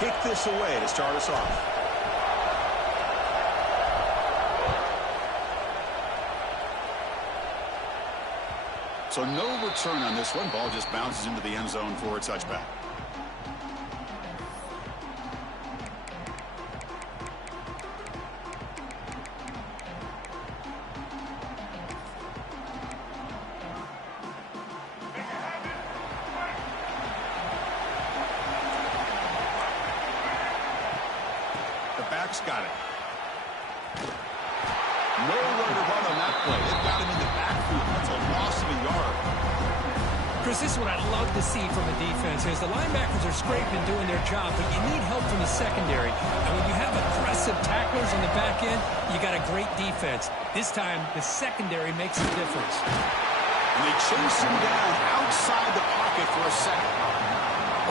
kick this away to start us off. So no return on this one. Ball just bounces into the end zone for a touchback. The back's got it. Nowhere to run on that play. They've got him in the backfield. That's a loss of a yard. Chris, this is what I love to see from a defense is the linebackers are scraping, doing their job, but you need help from the secondary. And when you have aggressive tacklers on the back end, you got a great defense. This time, the secondary makes a difference. And they chase him down outside the pocket for a second.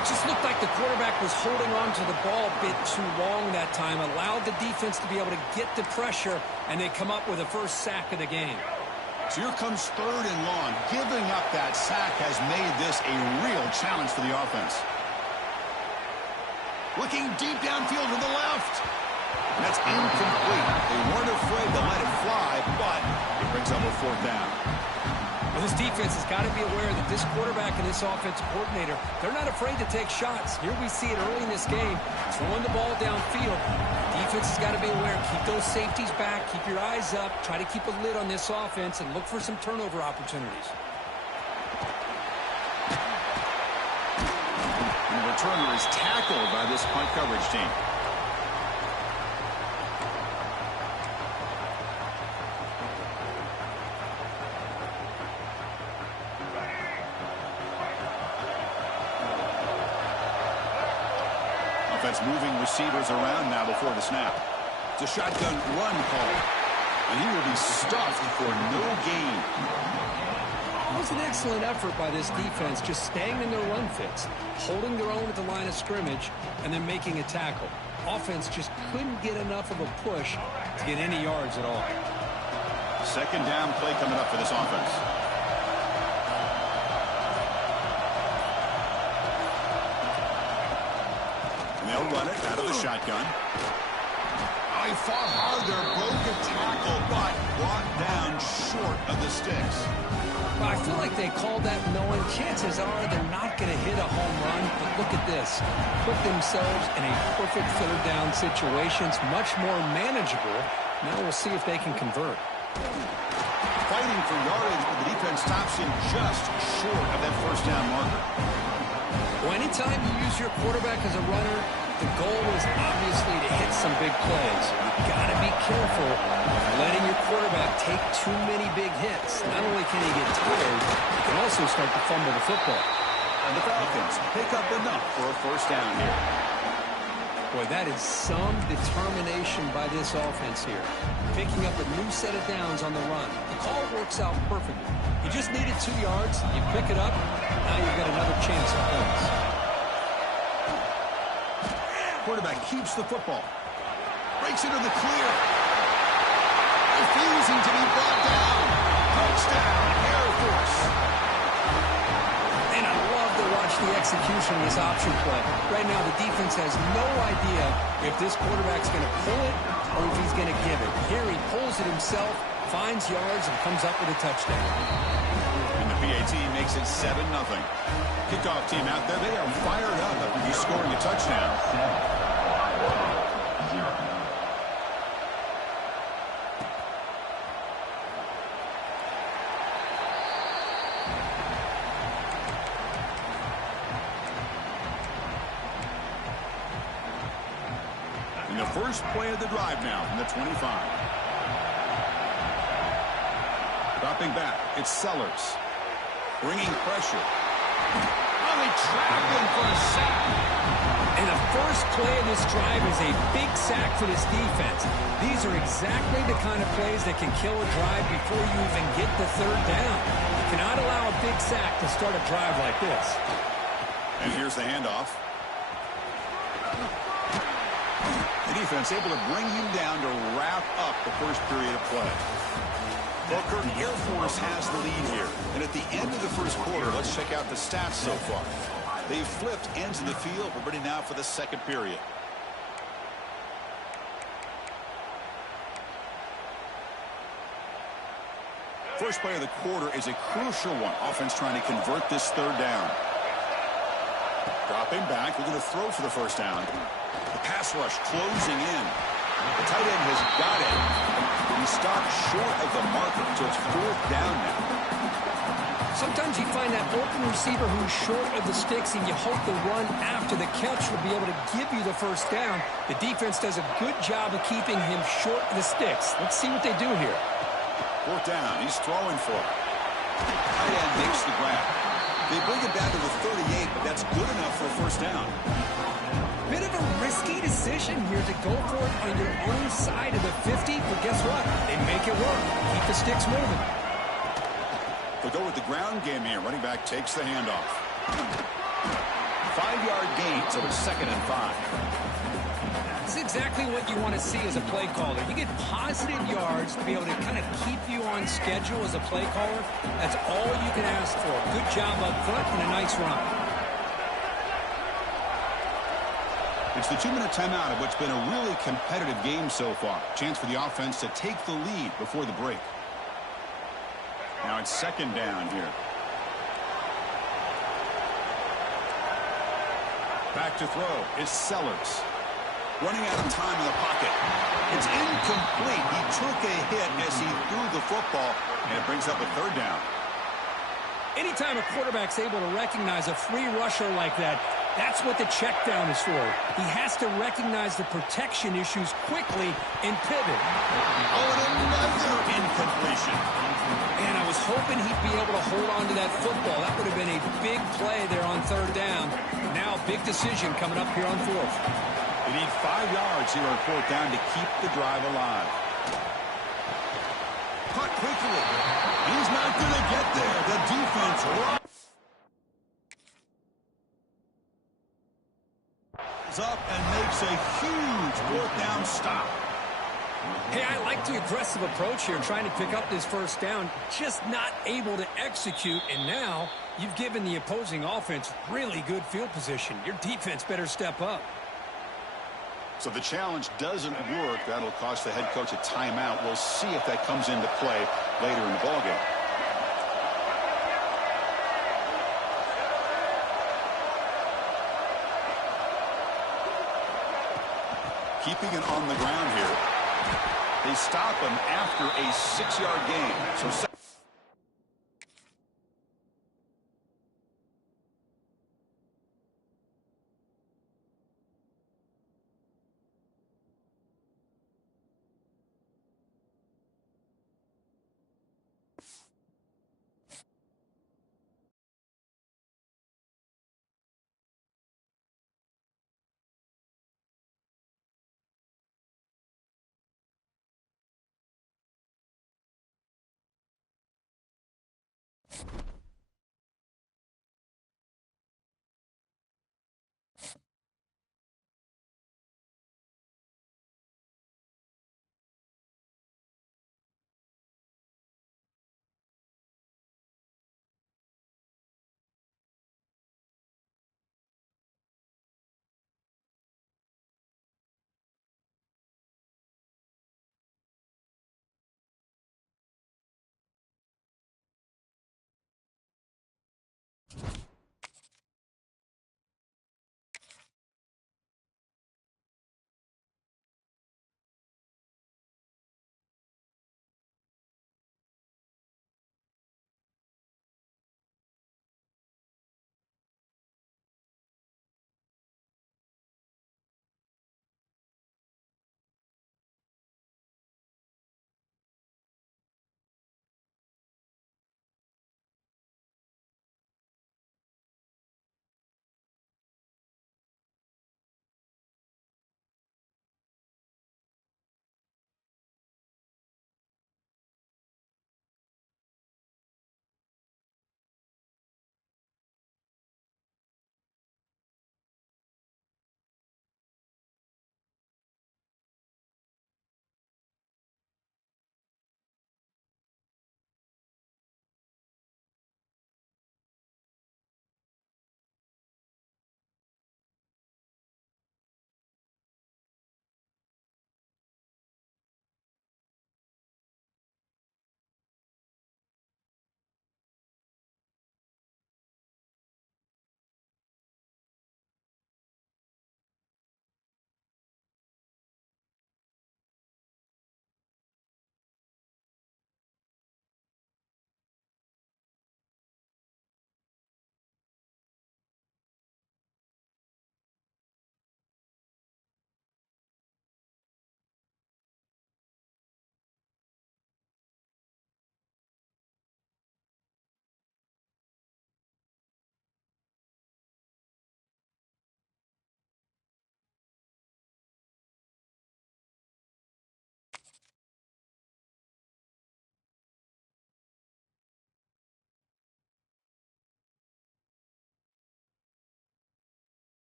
It just looked like the quarterback was holding on to the ball a bit too long that time, allowed the defense to be able to get the pressure, and they come up with a first sack of the game. So here comes 3rd and long. Giving up that sack has made this a real challenge for the offense. Looking deep downfield to the left. And that's incomplete. They weren't afraid to let it fly, but it brings up a 4th down. Well, this defense has got to be aware that this quarterback and this offensive coordinator, they're not afraid to take shots. Here we see it early in this game, throwing the ball downfield. Defense has got to be aware. Keep those safeties back. Keep your eyes up. Try to keep a lid on this offense and look for some turnover opportunities. And the returner is tackled by this punt coverage team. Offense moving receivers around now before the snap. It's a shotgun run call. And he will be stuffed for no gain. It was an excellent effort by this defense, just staying in their run fits, holding their own at the line of scrimmage, and then making a tackle. Offense just couldn't get enough of a push to get any yards at all. 2nd down play coming up for this offense. And they'll run it out of the shotgun. He fought hard there, broke a tackle, but brought down short of the sticks. Well, I feel like they called that knowing chances are they're not going to hit a home run, but look at this. Put themselves in a perfect 3rd down situation. It's much more manageable. Now we'll see if they can convert. Fighting for yardage, but the defense stops him just short of that 1st down marker. Well, anytime you use your quarterback as a runner, the goal is obviously to hit some big plays. You've got to be careful of letting your quarterback take too many big hits. Not only can he get tired, he can also start to fumble the football. And the Falcons pick up enough for a 1st down here. Boy, that is some determination by this offense here. Picking up a new set of downs on the run. The call works out perfectly. You just needed 2 yards. You pick it up. Now you've got another chance at points. Quarterback keeps the football. Breaks into the clear. Refusing to be brought down. Touchdown, Air Force. And I love to watch the execution of this option play. Right now, the defense has no idea if this quarterback's going to pull it or if he's going to give it. Here he pulls it himself, finds yards, and comes up with a touchdown. And the PAT makes it 7-0. Kickoff team out there, they are fired up after scoring a touchdown. And the first play of the drive now from the 25. Dropping back, it's Sellers. Bringing pressure. Oh, he trapped him for a sack. And the first play of this drive is a big sack for this defense. These are exactly the kind of plays that can kill a drive before you even get the 3rd down. You cannot allow a big sack to start a drive like this. And here's the handoff. The defense able to bring him down to wrap up the first period of play. Well, Curtin, Air Force has the lead here. And at the end of the first quarter, let's check out the stats so far. They've flipped ends of the field. We're ready now for the second period. First play of the quarter is a crucial one. Offense trying to convert this third down. Dropping back. We're going to throw for the first down. The pass rush closing in. The tight end has got it. He stopped short of the marker, so it's fourth down now. Sometimes you find that open receiver who's short of the sticks, and you hope the run after the catch will be able to give you the first down. The defense does a good job of keeping him short of the sticks. Let's see what they do here. Fourth down. He's throwing for it. Tight end makes the grab. They bring it down to the 38, but that's good enough for a first down. Bit of a risky decision here to go for it on your own side of the 50, but guess what? They make it work. Keep the sticks moving. They'll go with the ground game here. Running back takes the handoff. 5-yard gain, so it's 2nd and 5. That's exactly what you want to see as a play caller. You get positive yards to be able to kind of keep you on schedule as a play caller. That's all you can ask for. Good job up front and a nice run. It's the 2-minute timeout of what's been a really competitive game so far. Chance for the offense to take the lead before the break. Now it's 2nd down here. Back to throw is Sellers. Running out of time in the pocket. It's incomplete. He took a hit as he threw the football, and it brings up a 3rd down. Anytime a quarterback's able to recognize a free rusher like that, that's what the check down is for. He has to recognize the protection issues quickly and pivot. Oh, and another incompletion. And I was hoping he'd be able to hold on to that football. That would have been a big play there on 3rd down. Now, big decision coming up here on 4th. They need 5 yards here on 4th down to keep the drive alive. Caught quickly. He's not going to get there. The defense rises up and makes a huge 4th down stop. Hey, I like the aggressive approach here, trying to pick up this first down, just not able to execute, and now you've given the opposing offense really good field position. Your defense better step up. So the challenge doesn't work. That'll cost the head coach a timeout. We'll see if that comes into play later in the ballgame. Keeping it on the ground here. They stop him after a 6-yard gain. So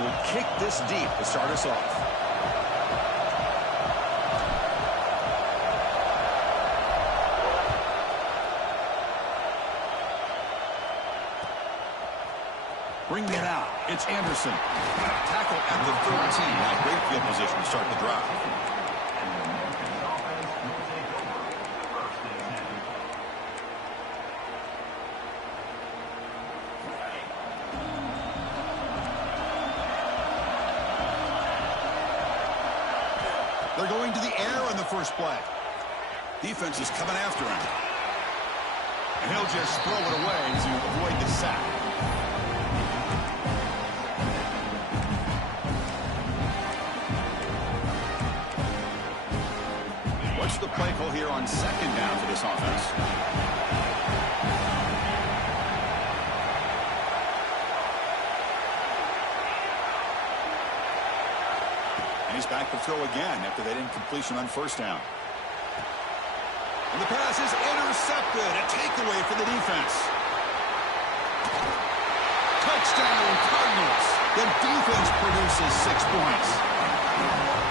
will kick this deep to start us off. Bringing it out. It's Anderson. Tackle at the 13. Now great field position to start the drive. They're going to the air on the first play. Defense is coming after him. And he'll just throw it away to avoid the sack. What's the play call here on second down for this offense? And he's back to throw again after that incompletion on first down. And the pass is intercepted. A takeaway for the defense. Touchdown, Cardinals. The defense produces 6 points.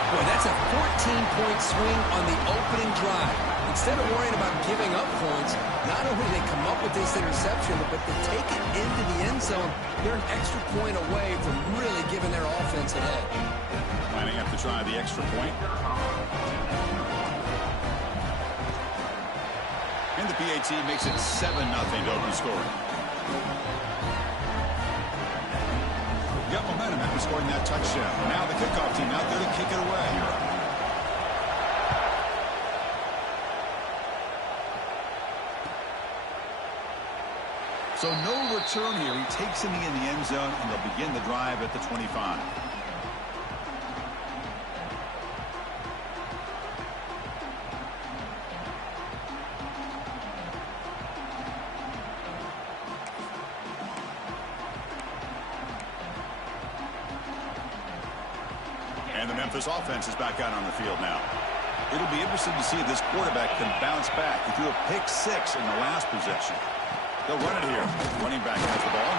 Boy, that's a 14-point swing on the opening drive. Instead of worrying about giving up points, not only do they come up with this interception, but to take it into the end zone, they're an extra point away from really giving their offense an edge. Lining up to try the extra point. And the PAT makes it 7-0 to open scoring. Got momentum after scoring that touchdown. Now the kickoff team out there to kick it away. So no return here. He takes him in the end zone, and they'll begin the drive at the 25. And the Memphis offense is back out on the field now. It'll be interesting to see if this quarterback can bounce back. He threw a pick-6 in the last possession. They'll run it here. Running back has the ball.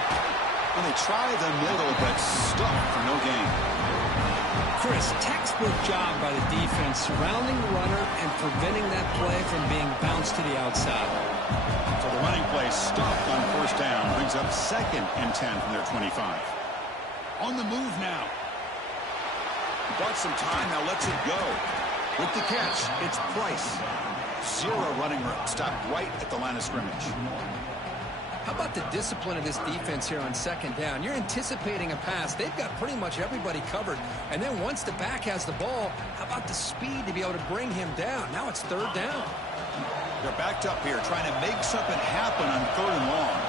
And they try the middle, but stuck for no gain. Chris, textbook job by the defense surrounding the runner and preventing that play from being bounced to the outside. So the running play stopped on first down. Brings up 2nd and 10 from their 25. On the move now. Bought some time, now lets it go. With the catch, it's Price. 0 running room. Stopped right at the line of scrimmage. How about the discipline of this defense here on second down? You're anticipating a pass. They've got pretty much everybody covered. And then once the back has the ball, how about the speed to be able to bring him down? Now it's 3rd down. They're backed up here trying to make something happen on 3rd and long.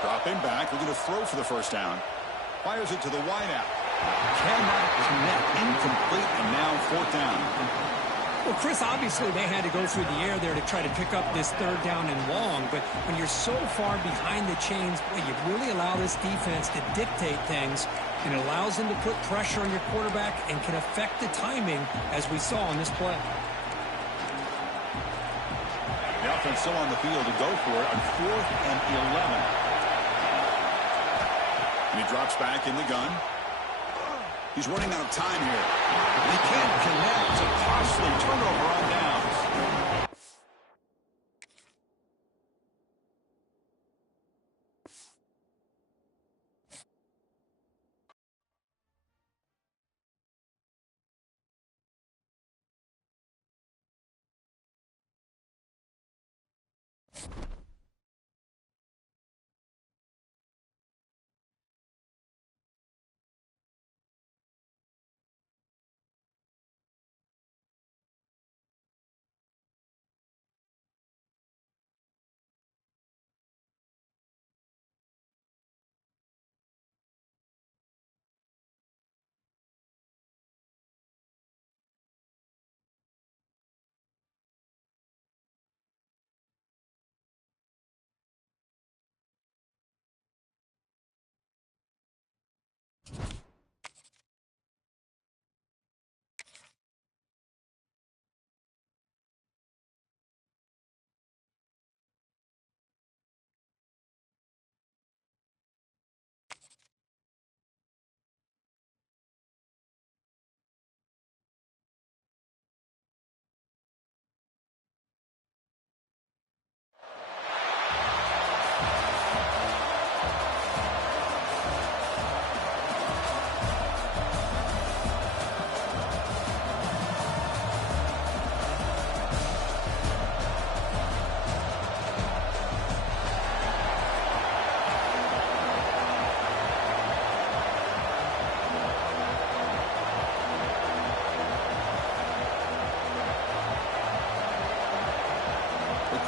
Dropping back, looking to throw for the first down. Fires it to the wideout. Cannot connect. Incomplete, and now 4th down. Well, Chris, obviously they had to go through the air there to try to pick up this 3rd down and long, but when you're so far behind the chains, boy, you really allow this defense to dictate things, and it allows them to put pressure on your quarterback and can affect the timing, as we saw on this play. The offense still on the field to go for it on 4th and 11. And he drops back in the gun. He's running out of time here. He can't connect. It's a costly turnover on downs.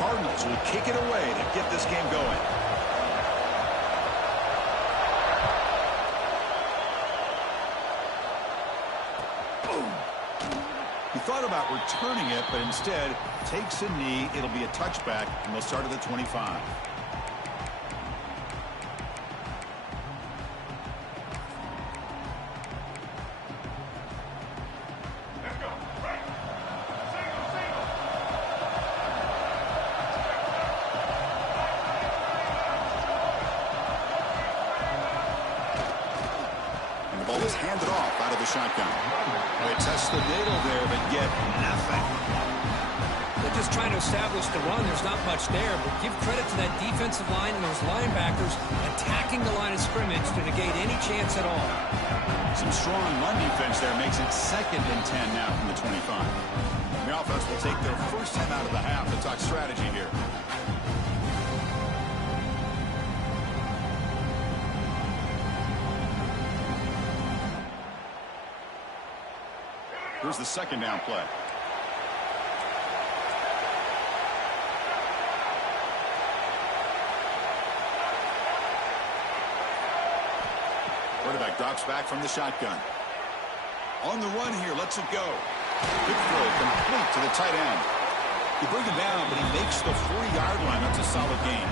Cardinals will kick it away to get this game going. He thought about returning it, but instead takes a knee. It'll be a touchback, and they'll start at the 25. And the ball is handed off out of the shotgun. They test the middle there, but get nothing. They're just trying to establish the run. There's not much there, but give credit to that defensive line and those linebackers attacking the line of scrimmage to negate any chance at all. Some strong run defense there makes it 2nd and 10 now from the 25. The offense will take their first time out of the half to talk strategy here. Here's the 2nd down play. Quarterback drops back from the shotgun. On the run here, lets it go. Good throw, complete to the tight end. You bring him down, but he makes the 40-yard line. That's a solid gain.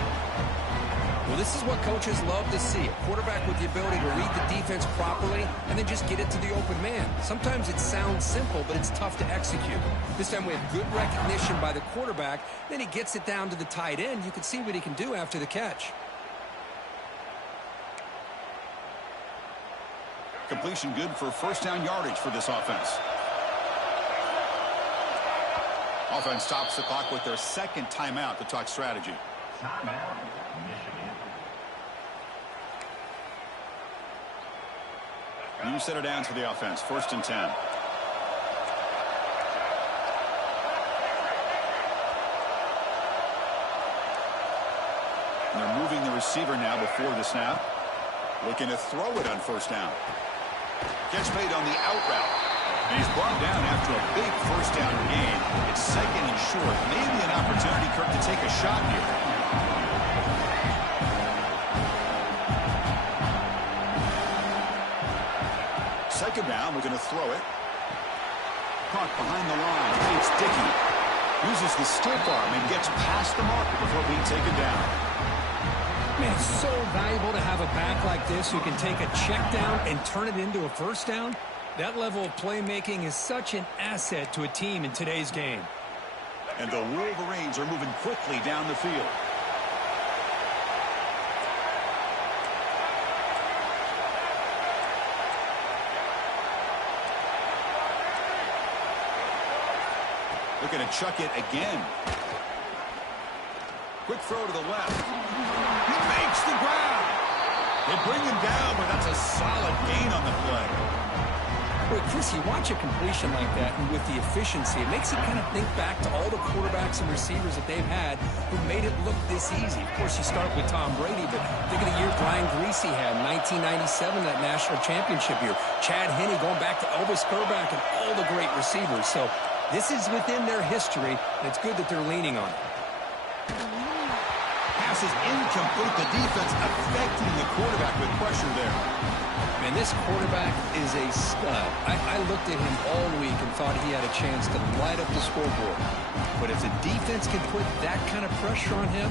Well, this is what coaches love to see. A quarterback with the ability to read the defense properly and then just get it to the open man. Sometimes it sounds simple, but it's tough to execute. This time we have good recognition by the quarterback. Then he gets it down to the tight end. You can see what he can do after the catch. Completion good for first down yardage for this offense. Offense stops the clock with their 2nd timeout to talk strategy. Timeout, Michigan. You set it down to the offense. 1st and 10. And they're moving the receiver now before the snap. Looking to throw it on 1st down. Catch made on the out route. And he's brought down after a big 1st down gain. It's 2nd and short. Maybe an opportunity, Kirk, to take a shot here. Second down, we're going to throw it. Caught behind the line. It's Dickey. Uses the stiff arm and gets past the marker before being taken down. Man, it's so valuable to have a back like this who can take a check down and turn it into a 1st down. That level of playmaking is such an asset to a team in today's game. And the Wolverines are moving quickly down the field. Looking to chuck it again. Quick throw to the left. He makes the ground. They bring him down, but that's a solid gain on the play. Boy, Chris, you watch a completion like that, and with the efficiency, it makes you kind of think back to all the quarterbacks and receivers that they've had who made it look this easy. Of course, you start with Tom Brady, but think of the year Brian Greasy had in 1997, that national championship year. Chad Henne going back to Elvis Grbac and all the great receivers. So this is within their history, and it's good that they're leaning on it. Pass is incomplete. The defense affecting the quarterback with pressure there. Man, this quarterback is a stud. I looked at him all week and thought he had a chance to light up the scoreboard. But if the defense can put that kind of pressure on him,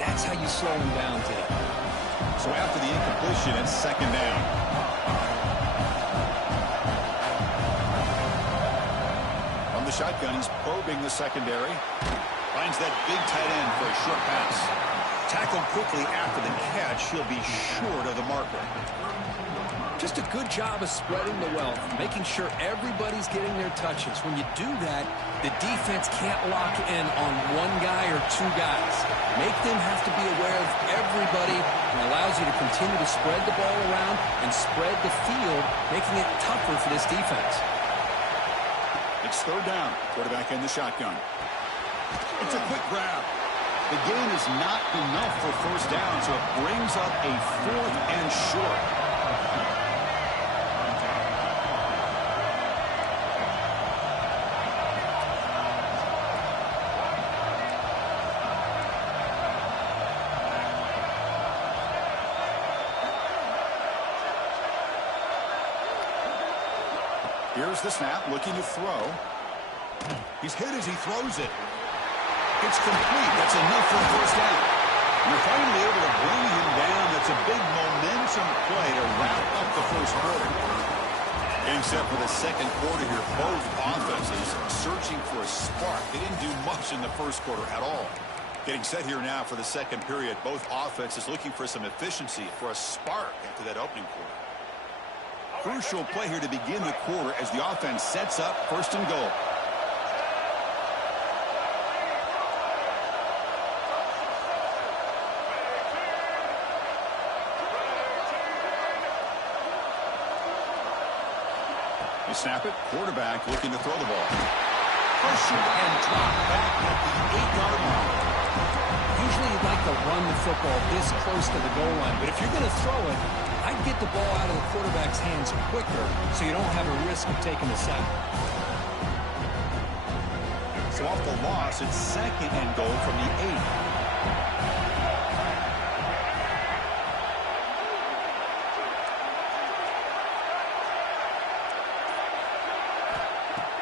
that's how you slow him down today. So after the incompletion, it's 2nd down. From the shotgun, he's probing the secondary. Finds that big tight end for a short pass. Tackled quickly after the catch. He'll be short of the marker. Just a good job of spreading the wealth, making sure everybody's getting their touches. When you do that, the defense can't lock in on one guy or 2 guys. Make them have to be aware of everybody, and allows you to continue to spread the ball around and spread the field, making it tougher for this defense. It's 3rd down. Quarterback in the shotgun. It's a quick grab. The gain is not enough for 1st down, so it brings up a 4th and short. Here's the snap, looking to throw. He's hit as he throws it. It's complete. That's enough for a first down. And they're finally able to bring him down. That's a big momentum play to wrap up the first quarter. Getting set for the second quarter here. Both offenses searching for a spark. They didn't do much in the first quarter at all. Getting set here now for the second period. Both offenses looking for some efficiency, for a spark after that opening quarter. Crucial play here to begin the quarter as the offense sets up first and goal. You snap it, quarterback looking to throw the ball. Pressure and drop back at the 8-yard line. Usually you'd like to run the football this close to the goal line, but if you're going to throw it, I'd get the ball out of the quarterback's hands quicker so you don't have a risk of taking the sack. So off the loss, it's second and goal from the 8.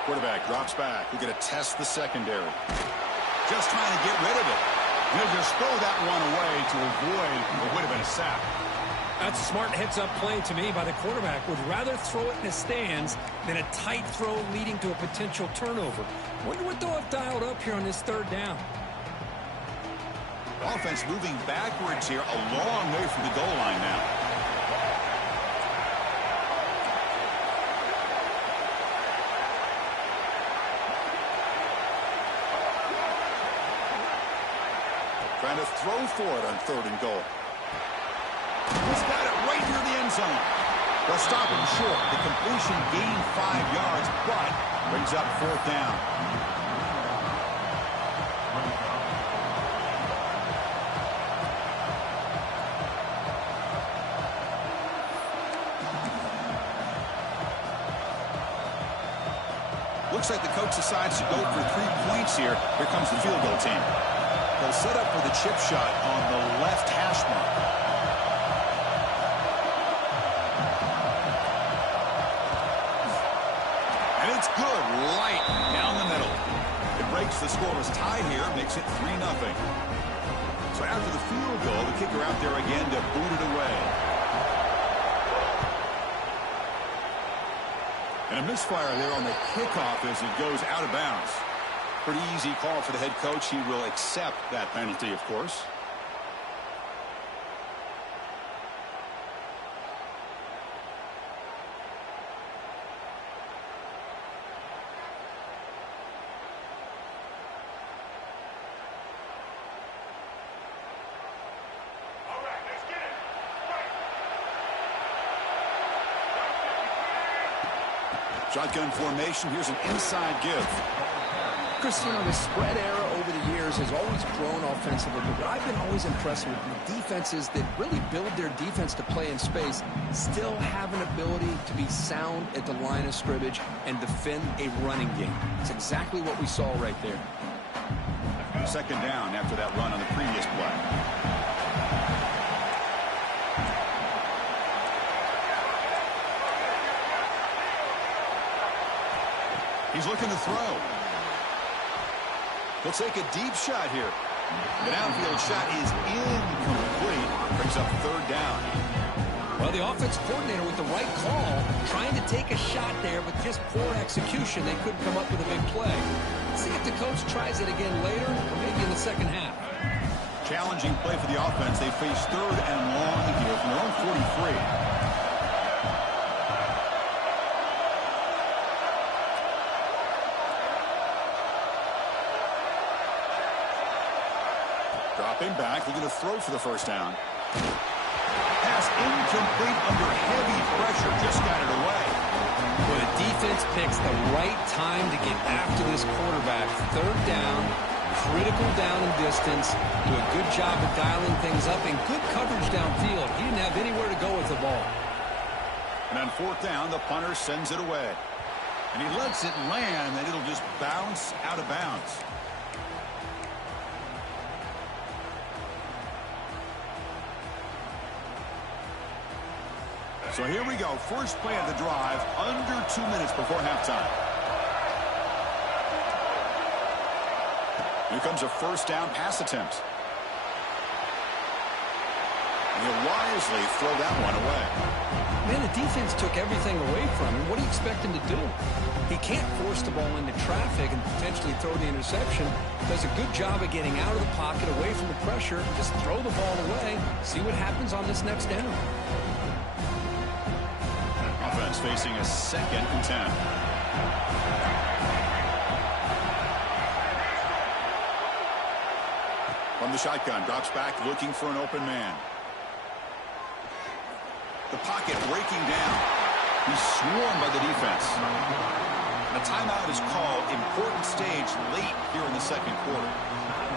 Quarterback drops back. We're going to test the secondary. Just trying to get rid of it. He'll just throw that one away to avoid what would have been a sack. That's a smart heads-up play to me by the quarterback. Would rather throw it in the stands than a tight throw leading to a potential turnover. Wonder what they'll have dialed up here on this third down. Offense moving backwards here, a long way from the goal line now. Trying to throw for it on third and goal. He's got it right near the end zone. They'll stop him short. The completion gained 5 yards, but brings up fourth down. Looks like the coach decides to go for 3 points here. Here comes the field goal team. They'll set up for the chip shot on the left hash mark. And it's good, right down the middle. It breaks the scoreless tie here, makes it 3-0. So after the field goal, the kicker out there again to boot it away. And a misfire there on the kickoff as it goes out of bounds. Pretty easy call for the head coach. He will accept that penalty, of course. Shotgun formation. Here's an inside give. Chris, you know, the spread era over the years has always grown offensively, but I've been always impressed with the defenses that really build their defense to play in space, still have an ability to be sound at the line of scrimmage and defend a running game. It's exactly what we saw right there. Second down after that run on the previous play. He's looking to throw. He'll take a deep shot here. An outfield shot is incomplete. Brings up third down. Well, the offense coordinator with the right call, trying to take a shot there, but just poor execution. They couldn't come up with a big play. Let's see if the coach tries it again later, or maybe in the second half. Challenging play for the offense. They face third and long here from their own 43. Dropping back, looking to throw for the first down. Pass incomplete under heavy pressure, just got it away. Well, the defense picks the right time to get after this quarterback. Third down, critical down and distance, do a good job of dialing things up, and good coverage downfield. He didn't have anywhere to go with the ball. And on fourth down, the punter sends it away. And he lets it land, and it'll just bounce out of bounds. So here we go. First play of the drive, under 2 minutes before halftime. Here comes a first down pass attempt. And he'll wisely throw that one away. Man, the defense took everything away from him. What do you expect him to do? He can't force the ball into traffic and potentially throw the interception. Does a good job of getting out of the pocket, away from the pressure, and just throw the ball away. See what happens on this next down. Offense facing a 2nd and 10. From the shotgun, drops back looking for an open man. The pocket breaking down. He's swarmed by the defense. A timeout is called. Important stage late here in the second quarter.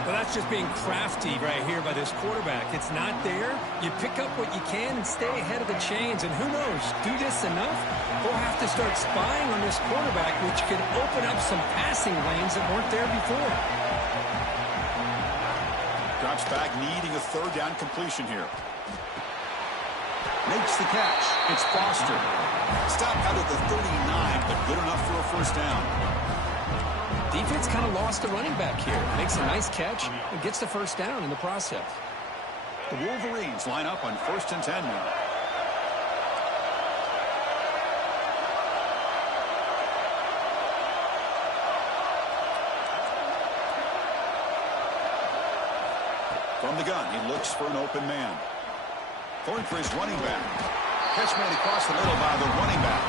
Well, that's just being crafty right here by this quarterback. It's not there. You pick up what you can and stay ahead of the chains. And who knows, do this enough, we'll have to start spying on this quarterback, which could open up some passing lanes that weren't there before. Drops back, needing a 3rd down completion here. Makes the catch. It's Foster. Stop out at the 39, but good enough for a first down. Defense kind of lost the running back here. Makes a nice catch and gets the first down in the process. The Wolverines line up on 1st and 10 now. From the gun, he looks for an open man. Going for his running back. Catch made across the middle by the running back.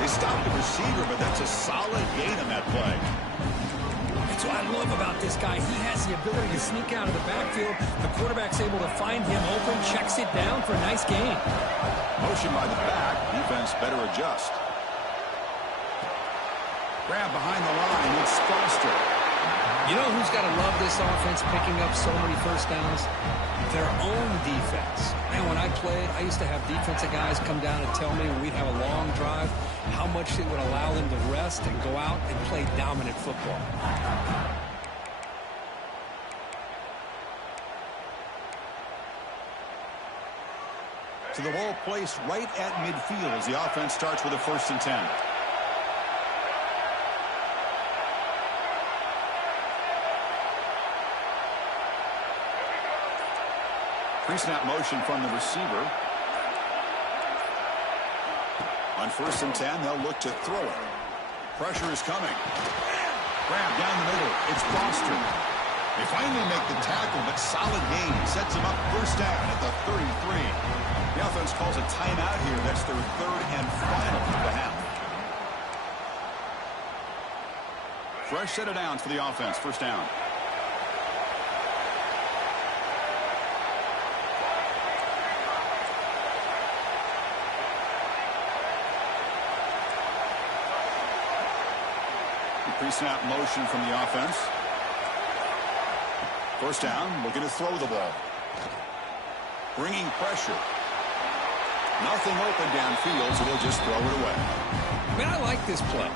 They stopped the receiver, but that's a solid gain on that play. That's what I love about this guy. He has the ability to sneak out of the backfield. The quarterback's able to find him open, checks it down for a nice gain. Motion by the back. Defense better adjust. Grab behind the line. It's Foster. You know who's got to love this offense picking up so many first downs? Their own defense. Man, when I played, I used to have defensive guys come down and tell me when we'd have a long drive how much it would allow them to rest and go out and play dominant football. So the ball placed right at midfield as the offense starts with a 1st and 10. Pre-snap motion from the receiver. On 1st and 10, they'll look to throw it. Pressure is coming. Grab down the middle. It's Foster. They finally make the tackle, but solid gain sets them up first down at the 33. The offense calls a timeout here. That's their 3rd and final of the half. Fresh set of downs for the offense. First down. Pre-snap motion from the offense. First down, looking to throw the ball. Bringing pressure. Nothing open downfield, so they'll just throw it away. Man, I like this play.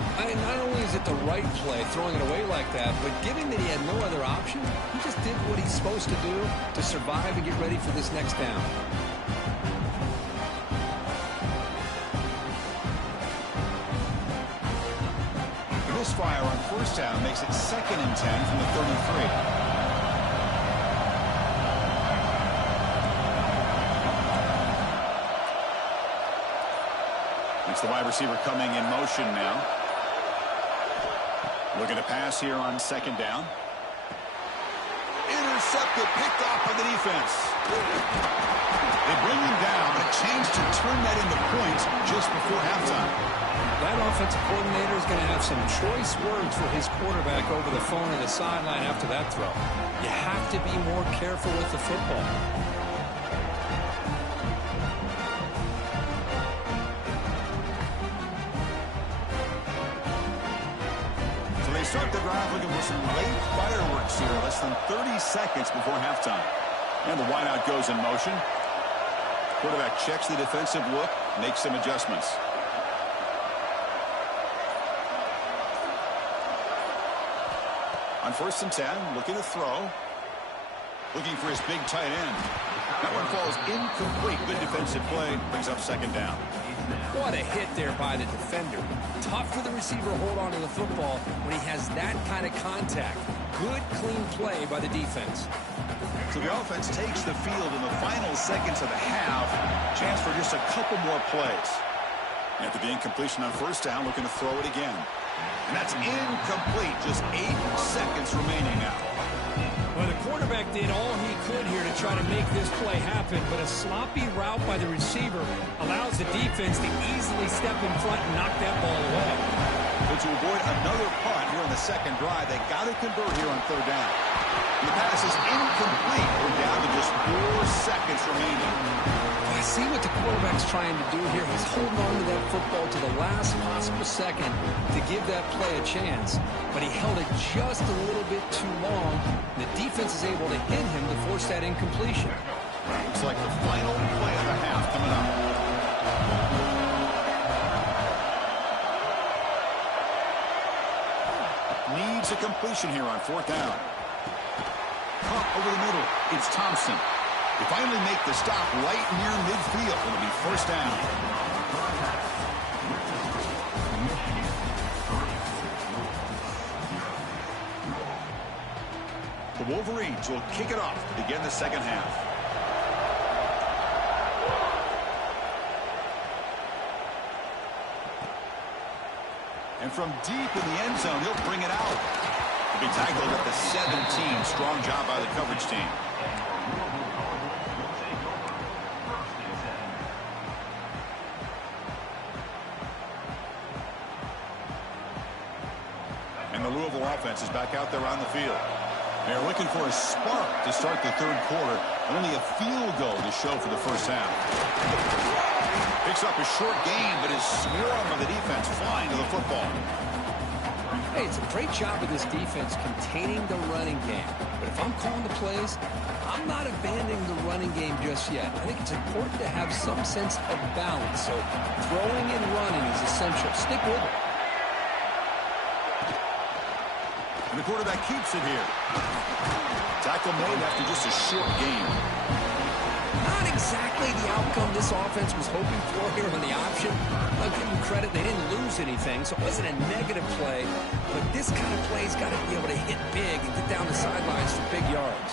Not only is it the right play, throwing it away like that, but given that he had no other option, he just did what he's supposed to do to survive and get ready for this next down. Fire on first down makes it 2nd and 10 from the 33. It's the wide receiver coming in motion now. Looking to pass here on 2nd down. Intercepted, picked off by the defense. They bring him down. A chance to turn that into points just before halftime. That offensive coordinator is going to have some choice words for his quarterback over the phone on the sideline after that throw. You have to be more careful with the football. So they start the drive looking for some late fireworks here, less than 30 seconds before halftime. And the wideout goes in motion. Quarterback checks the defensive look, makes some adjustments. On 1st and 10, looking to throw. Looking for his big tight end. That one falls incomplete. Good defensive play. Brings up second down. What a hit there by the defender. Tough for the receiver to hold on to the football when he has that kind of contact. Good, clean play by the defense. So the offense takes the field in the final seconds of the half. Chance for just a couple more plays. After the incompletion on first down, looking to throw it again. And that's incomplete. Just 8 seconds remaining now. Well, the quarterback did all he could here to try to make this play happen, but a sloppy route by the receiver allows the defense to easily step in front and knock that ball away. But to avoid another punt here in the second drive, they got to convert here on third down. And the pass is incomplete. We're down to just 4 seconds remaining. I see what the quarterback's trying to do here. He's holding on to that football to the last possible second to give that play a chance. But he held it just a little bit too long. The defense is able to hit him to force that incompletion. Looks like the final play of the half coming up. Needs a completion here on fourth down. Pump over the middle. It's Thompson. They finally make the stop right near midfield. It'll be first down. The Wolverines will kick it off to begin the second half. And from deep in the end zone, he'll bring it out. He'll be tackled at the 17. Strong job by the coverage team. And the Louisville offense is back out there on the field. They're looking for a spark to start the third quarter. Only a field goal to show for the first half. Picks up a short gain, but his swarm of the defense flying to the football. Hey, it's a great job of this defense containing the running game. But if I'm calling the plays, I'm not abandoning the running game just yet. I think it's important to have some sense of balance. So throwing and running is essential. Stick with it. And the quarterback keeps it here. Tackle made after just a short gain. Not exactly the outcome this offense was hoping for here on the option. I'll give them credit, they didn't lose anything, so it wasn't a negative play. But this kind of play's got to be able to hit big and get down the sidelines for big yards.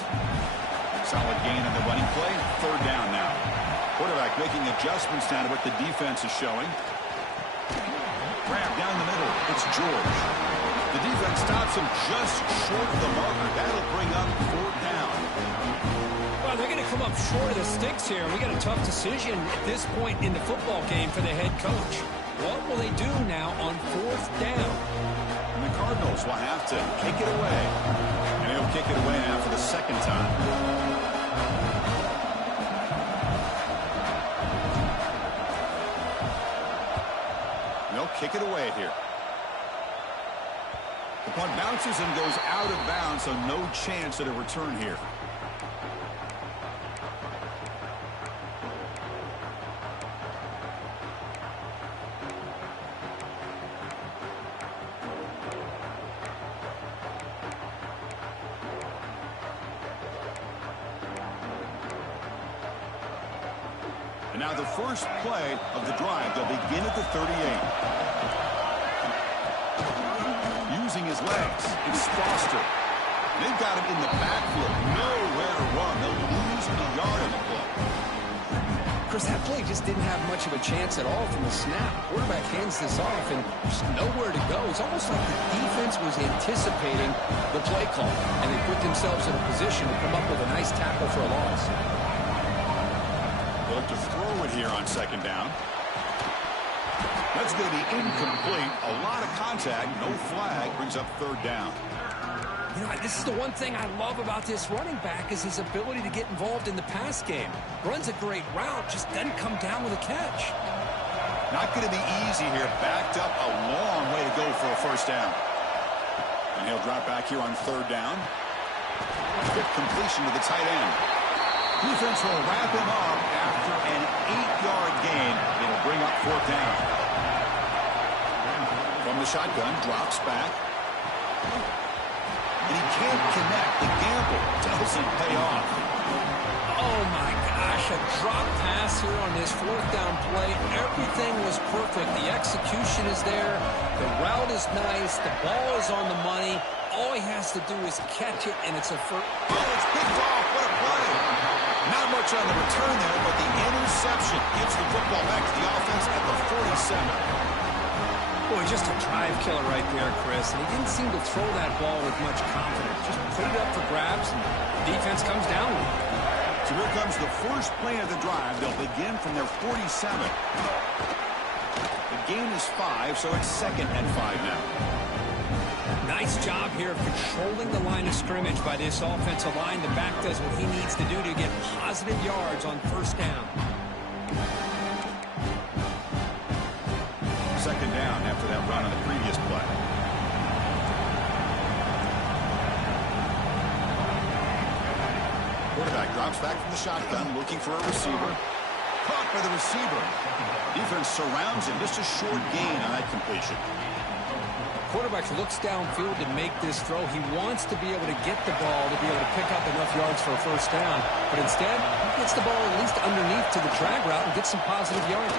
Solid gain on the running play. Third down now. Quarterback making adjustments down to what the defense is showing. Grab down the middle. It's George. The defense stops him just short of the marker. That'll bring up fourth down. Well, they're going to come up short of the sticks here. We got a tough decision at this point in the football game for the head coach. What will they do now on fourth down? And the Cardinals will have to kick it away. And he'll kick it away now for the second time. They'll kick it away here. The punt bounces and goes out of bounds, so no chance at a return here. And now the first play of the drive. They'll begin at the 38. Using his legs, it's Foster. They've got him in the backfield. Nowhere to run. They'll lose a yard on the play. Chris, that play just didn't have much of a chance at all from the snap. Quarterback hands this off and there's nowhere to go. It's almost like the defense was anticipating the play call, and they put themselves in a position to come up with a nice tackle for a loss. They'll have to throw it here on second down. That's going to be incomplete. A lot of contact. No flag. Brings up third down. You know, this is the one thing I love about this running back is his ability to get involved in the pass game. Runs a great route, just doesn't come down with a catch. Not going to be easy here. Backed up a long way to go for a first down. And he'll drop back here on third down. Quick completion to the tight end. Defense will wrap him up after an 8-yard gain. It'll bring up fourth down. From the shotgun, drops back. and he can't connect. The gamble doesn't pay off. Oh, my gosh, a drop pass here on this fourth down play. Everything was perfect. The execution is there. The route is nice. The ball is on the money. All he has to do is catch it, and it's a first. Oh, it's picked off. What a play. Not much on the return there, but the interception gives the football back to the offense at the 47. Boy, just a drive killer right there, Chris. And he didn't seem to throw that ball with much confidence. Just put it up for grabs, and the defense comes down with it. So here comes the first play of the drive. They'll begin from their 47. The gain is 5, so it's second and 5 now. Nice job here of controlling the line of scrimmage by this offensive line. The back does what he needs to do to get positive yards on first down. Second down after that run on the previous play. Quarterback drops back from the shotgun, looking for a receiver. Caught by the receiver. Defense surrounds him. Just a short gain on that completion. Quarterback looks downfield to make this throw. He wants to be able to get the ball to be able to pick up enough yards for a first down. But instead, he gets the ball at least underneath to the drag route and gets some positive yards.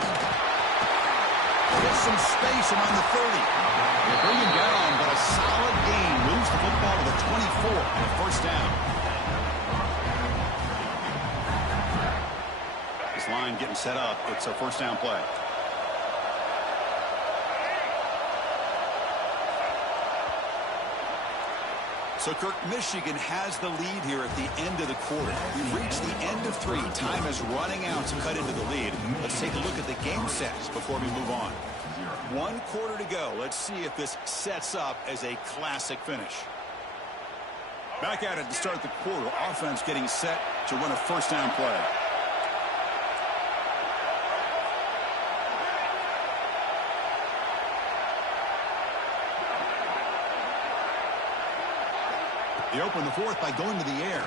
Gets some space around the 30. They bring him down, but a solid gain moves the football to the 24 and a first down. This line getting set up. It's a first down play. So, Kirk, Michigan has the lead here at the end of the quarter. We've reached the end of 3. Time is running out to cut into the lead. Let's take a look at the game sets before we move on. 1 quarter to go. Let's see if this sets up as a classic finish. Back at it to start the quarter. Offense getting set to run a first down play. They open the fourth by going to the air.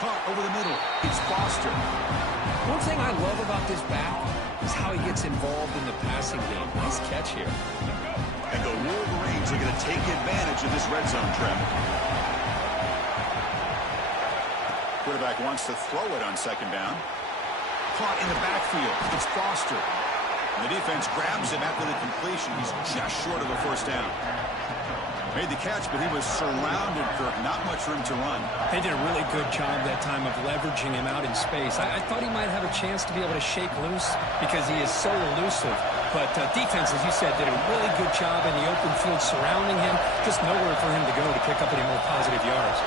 Caught over the middle. It's Foster. One thing I love about this back is how he gets involved in the passing game. Nice catch here. And the Wolverines are going to take advantage of this red zone trap. Quarterback wants to throw it on second down. Caught in the backfield. It's Foster. And the defense grabs him after the completion. He's just short of a first down. Made the catch, but he was surrounded, Kirk. Not much room to run. They did a really good job that time of leveraging him out in space. I thought he might have a chance to be able to shake loose because he is so elusive. But defense, as you said, did a really good job in the open field surrounding him. Just nowhere for him to go to pick up any more positive yards.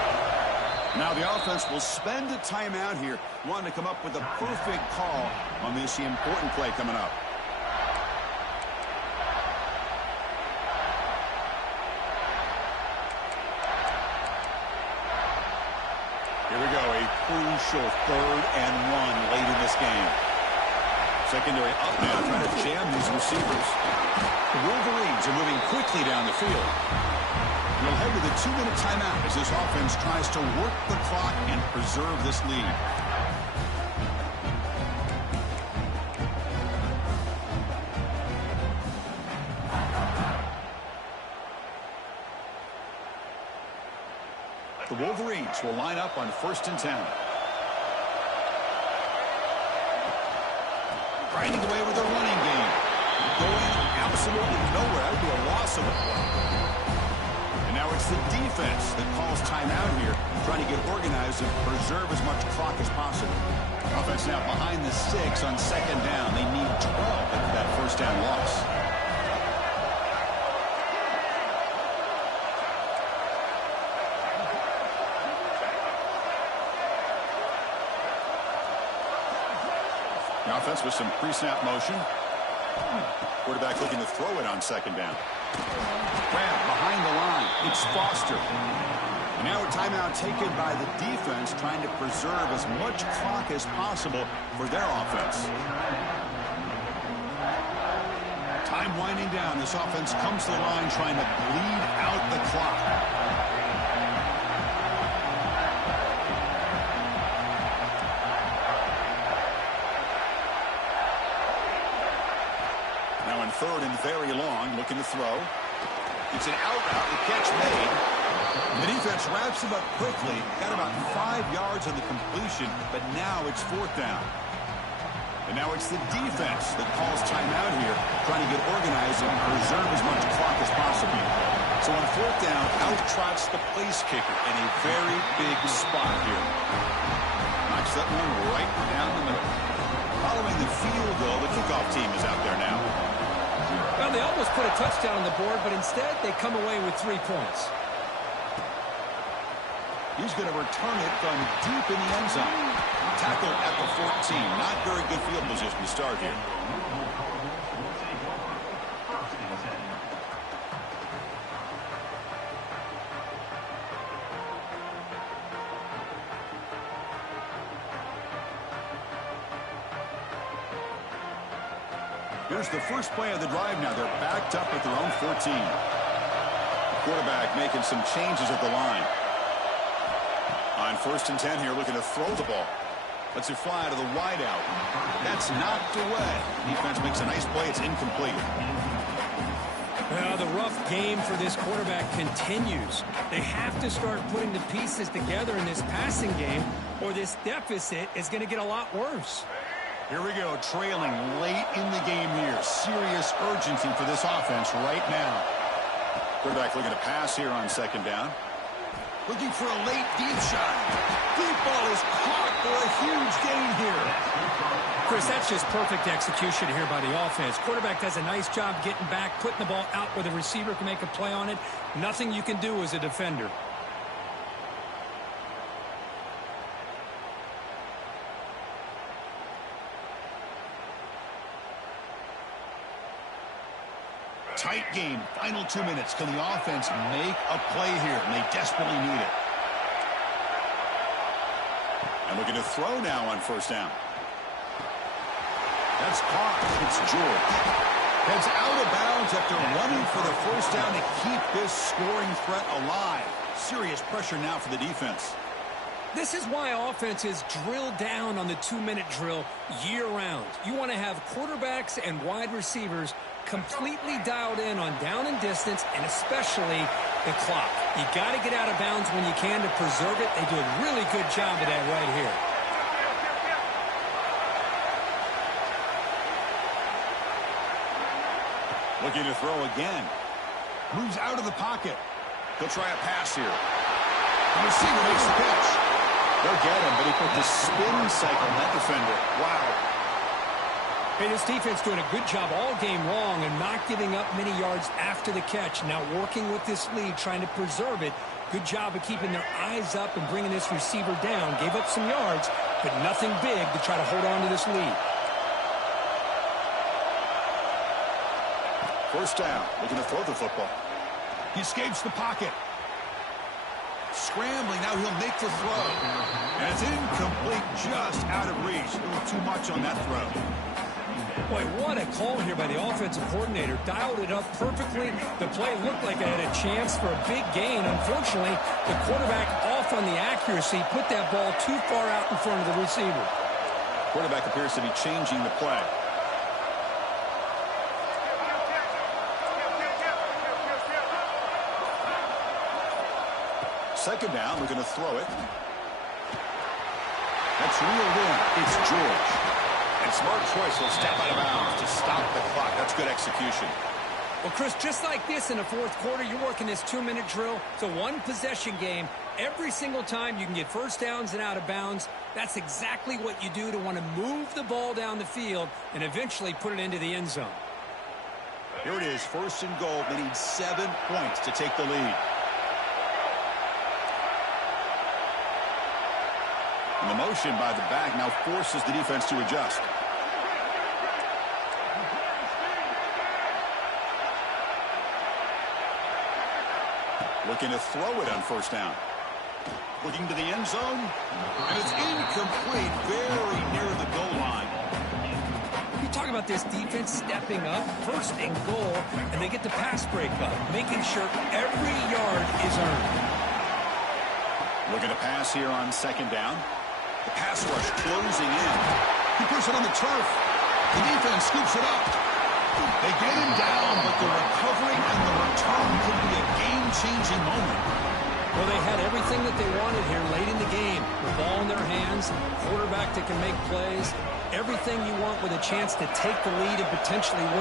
Now the offense will spend a timeout here, wanting to come up with a perfect call on this important play coming up. Here we go, a crucial 3rd and 1 late in this game. Secondary up now, trying to jam these receivers. The Wolverines are moving quickly down the field. We'll head to the 2-minute timeout as this offense tries to work the clock and preserve this lead. The Wolverines will line up on 1st and 10. Grinding away with a running game. Going absolutely nowhere. That would be a loss of it. And now it's the defense that calls timeout here, trying to get organized and preserve as much clock as possible. Offense now behind the 6 on second down. They need 12 after that first down loss. The offense with some pre-snap motion. Quarterback looking to throw it on second down. Grab behind the line. It's Foster. And now a timeout taken by the defense, trying to preserve as much clock as possible for their offense. Time winding down. This offense comes to the line trying to bleed out the clock. Now in 3rd and very long, looking to throw. It's an out route. The catch made. The defense wraps him up quickly. Got about 5 yards on the completion, but now it's 4th down. And now it's the defense that calls timeout here, trying to get organized and preserve as much clock as possible. So on 4th down, out trots the place kicker in a very big spot here. Knocks that one right down the middle. Following the field goal, the kickoff team is out there now. Well, they almost put a touchdown on the board, but instead they come away with 3 points. He's going to return it from deep in the end zone. Tackle at the 14. Not very good field position to start here. Here's the first play of the drive now. They're backed up at their own 14. The quarterback making some changes at the line. On 1st and 10 here, looking to throw the ball. Lets it fly to the wideout. That's knocked away. Defense makes a nice play. It's incomplete. The rough game for this quarterback continues. They have to start putting the pieces together in this passing game, or this deficit is going to get a lot worse. Here we go, trailing late in the game here. Serious urgency for this offense right now. Quarterback looking to pass here on 2nd down. Looking for a late deep shot. Deep ball is caught for a huge gain here. Chris, that's just perfect execution here by the offense. Quarterback does a nice job getting back, putting the ball out where the receiver can make a play on it. Nothing you can do as a defender. Tight game, final 2 minutes. Can the offense make a play here? And they desperately need it. And looking to throw now on 1st down. That's caught. It's George. Heads out of bounds after running for the 1st down to keep this scoring threat alive. Serious pressure now for the defense. This is why offenses drill down on the 2-minute drill year-round. You want to have quarterbacks and wide receivers completely dialed in on down and distance, and especially the clock. You got to get out of bounds when you can to preserve it. They do a really good job of that right here. Looking to throw again. Moves out of the pocket. He'll try a pass here. The receiver makes the catch. They'll get him, but he put the spin cycle on that defender. Wow. Hey, this defense doing a good job all game long and not giving up many yards after the catch. Now working with this lead, trying to preserve it. Good job of keeping their eyes up and bringing this receiver down. Gave up some yards, but nothing big to try to hold on to this lead. 1st down, looking to throw the football. He escapes the pocket. Scrambling, now he'll make the throw. And it's incomplete, just out of reach. A little too much on that throw. Boy, what a call here by the offensive coordinator. Dialed it up perfectly. The play looked like it had a chance for a big gain. Unfortunately, the quarterback off on the accuracy, put that ball too far out in front of the receiver. Quarterback appears to be changing the play. Second down, looking to throw it. That's reeled in. It's George. And smart choice, he'll step out of bounds to stop the clock. That's good execution. Well, Chris, just like this in the 4th quarter, you're working this 2-minute drill. It's a one-possession game. Every single time you can get 1st downs and out of bounds. That's exactly what you do to want to move the ball down the field and eventually put it into the end zone. Here it is, 1st and goal. They need 7 points to take the lead. And the motion by the back now forces the defense to adjust. Looking to throw it on 1st down. Looking to the end zone. And it's incomplete, very near the goal line. You talk about this defense stepping up, 1st and goal, and they get the pass break up, making sure every yard is earned. Looking to pass here on 2nd down. The pass rush closing in. He puts it on the turf. The defense scoops it up. They get him down, but the recovery and the return could be Well, they had everything that they wanted here late in the game. The ball in their hands, quarterback that can make plays, everything you want with a chance to take the lead and potentially win.